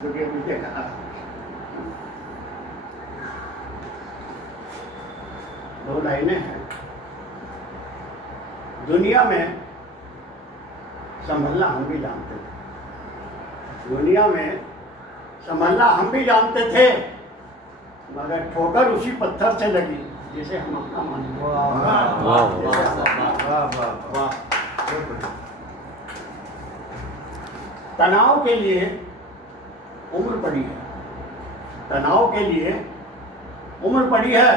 क्योंकि मुझे कहा दो लाइनें हैं। दुनिया में संभलना हम भी जानते थे, दुनिया में संभलना हम भी जानते थे, मगर ठोकर उसी पत्थर से लगी जिसे हम अपना मानते हैं। तनाव के लिए उम्र पड़ी है, तनाव के लिए उम्र पड़ी है,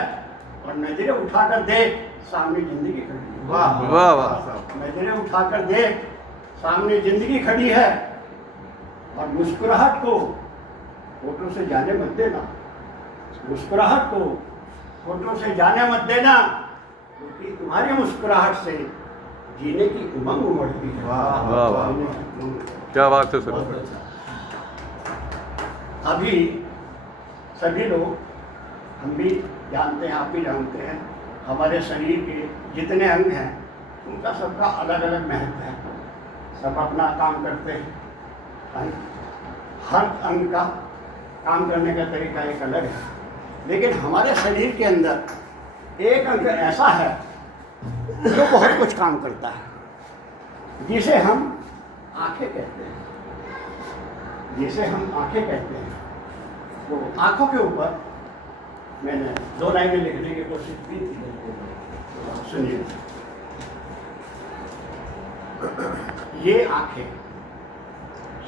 और नजरें उठाकर देख सामने जिंदगी खड़ी है। वाह वाह वाह। नजरें उठाकर देख सामने जिंदगी खड़ी है, और मुस्कुराहट को फोटो से जाने मत देना, मुस्कुराहट को फोटो से जाने मत देना, क्योंकि तुम्हारी मुस्कुराहट से जीने की उमंग उमड़ती है। वाह वाह वाह, क्या बात है सर। अभी सभी लोग, हम भी जानते हैं, आप भी जानते हैं, हमारे शरीर के जितने अंग हैं उनका सबका अलग अलग महत्व है, सब अपना काम करते हैं, हर अंग का काम करने का तरीका एक अलग है। लेकिन हमारे शरीर के अंदर एक अंग ऐसा है जो बहुत कुछ काम करता है, जिसे हम आंखें कहते हैं, जिसे हम आंखें कहते हैं। तो आंखों के ऊपर मैंने दो लाइनें लिखने की कोशिश की थी, सुनिए। ये आंखें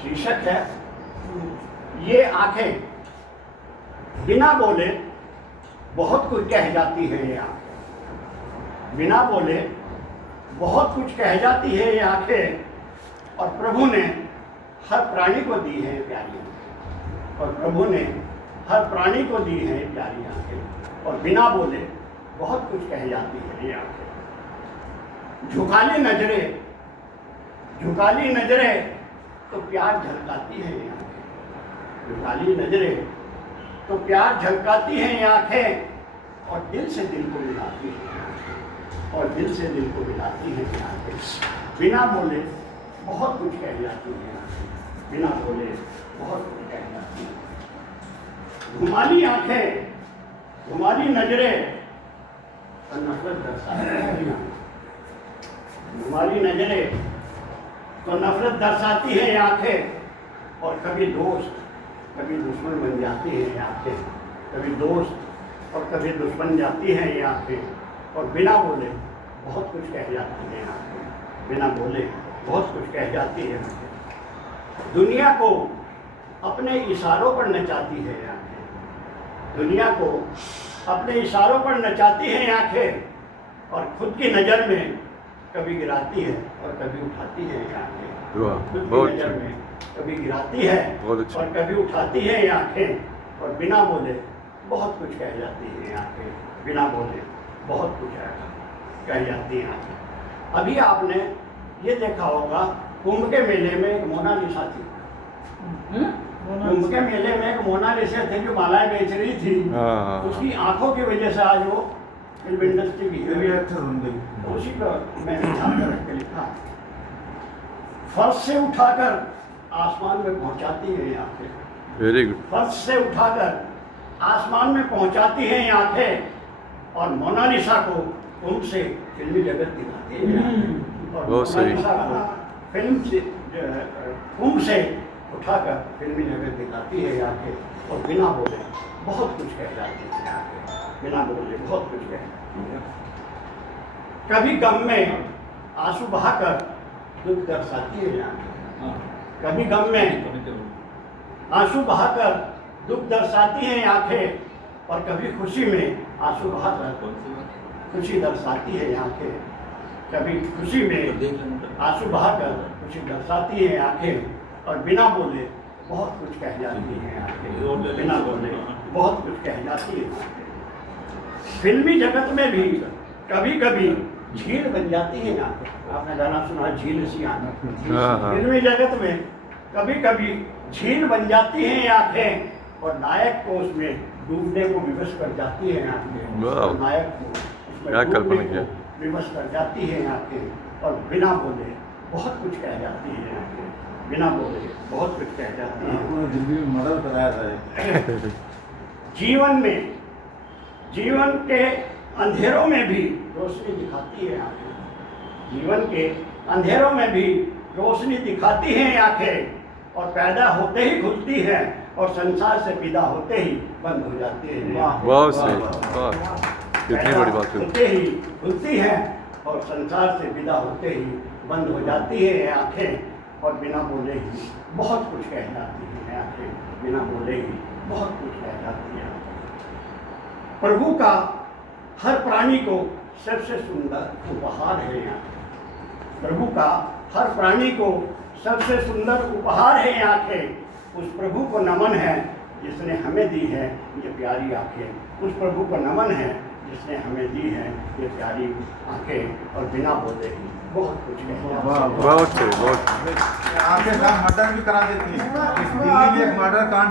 शीर्षक है, ये आंखें बिना बोले बहुत कुछ कह जाती है। ये आंखें बिना बोले बहुत कुछ कह जाती है ये आंखें, और प्रभु ने हर प्राणी को दी है प्यारी आंखें, और प्रभु ने हर प्राणी को दी है प्यारी आंखें, और बिना बोले बहुत कुछ कह जाती है ये आंखें। झुकाली नजरें तो प्यार झलकाती है ये आंखें, झुकाली नजरें तो प्यार झलकाती है ये आंखें, और दिल से दिल को मिलाती है, और दिल से दिल को मिलाती है ये आंखें। बिना बोले बहुत कुछ कह जाती है आंखें, बिना बोले बहुत कुछ कह जाती है। घुमाली आंखें, घुमाली नजरें और नफरत दर्शाती है, घुमाली नजरें तो नफरत दर्शाती है ये आंखें, और कभी दोस्त कभी दुश्मन बन जाती है ये आंखें, कभी दोस्त और कभी दुश्मन जाती है ये आंखें, और बिना बोले बहुत कुछ कह जाती है आंखें, बिना बोले बहुत कुछ कह जाती है आंखें। दुनिया को अपने इशारों पर नचाती है आंखें, दुनिया को अपने इशारों पर नचाती है आंखें, और खुद की नज़र में कभी गिराती है और कभी उठाती है आंखें, खुद की नज़र में कभी गिराती है और कभी उठाती है ये आंखें, और बिना बोले बहुत कुछ कह जाती है आंखें, बिना बोले बहुत कुछ कह जाती है आंखें। अभी आपने ये देखा होगा, कुंभ के मेले में एक मोनालिसा थी, कुंभ के मेले में एक मोनालिसा थी जो मालाएं बेच रही थी, उसकी आंखों की वजह से आज वो फिल्म इंडस्ट्री की तो उसी पर मैंने ध्यान रख के लिखा, फर्श से उठाकर आसमान में पहुंचाती है ये आंखें। Very good. फर्श से उठाकर आसमान में पहुंचाती है ये आंखें, और मोनालिसा को कुंभ से फिल्मी जगत दिखाती है, और मोनालिसा को फिल्म से कुंभ से उठाकर फिल्मी जगत दिखाती है ये आंखें, और बिना बोले बहुत कुछ कह जाती है आंखें, बिना बोले बहुत कुछ कह जाती है। कभी गम में आंसू बहाकर दुख दर्शाती है ये आंखें, कभी गम में आंसू बहाकर दुख दर्शाती हैं आंखें, और कभी खुशी में आंसू बहाकर खुशी दर्शाती है आंखें, कभी खुशी में आंसू बहाकर खुशी दर्शाती है आंखें, और बिना बोले बहुत कुछ कह जाती हैं आंखें, बिना बोले बहुत कुछ कह जाती है आंखें। फिल्मी जगत में भी कभी कभी झील बन जाती है आंखें, आपने गाना सुना झील सी आंखें, फिल्मी जगत में कभी कभी झील बन जाती हैं आंखें, और नायक को उसमें डूबने को विवश कर जाती है आंखें, नायक को उसमें डूबने को विवश कर जाती है आंखें, और बिना बोले बहुत कुछ कह जाती है आंखें, बिना बोले बहुत कुछ कह जाती हैं। पूरी जिंदगी में मदद कराया था। जीवन के अंधेरों में भी रोशनी दिखाती है आंखें। जीवन के अंधेरों में भी रोशनी दिखाती हैं आंखें, और पैदा होते ही खुलती है और संसार से विदा होते ही बंद हो जाती है। बहुत सही, वाह, कितनी बड़ी बात है। होते ही खुलती है और संसार से विदा होते ही बंद हो जाती है आंखें, और बिना बोले ही बहुत कुछ कह जाती हैं आंखें, बिना बोले ही बहुत कुछ कह जाती हैं। प्रभु का हर प्राणी को सबसे सुंदर उपहार है आंखें। प्रभु का हर प्राणी को सबसे सुंदर उपहार है आंखें। उस प्रभु को नमन है जिसने हमें दी है ये प्यारी आंखें। उस प्रभु को नमन है जिसने हमें दी है ये प्यारी आंखें, और बिना बोले ही बहुत कुछ कहते हैं। बहुत सही, बहुत आपके साथ मर्डर भी करा देती है। इस दिल्ली में एक मर्डर कांड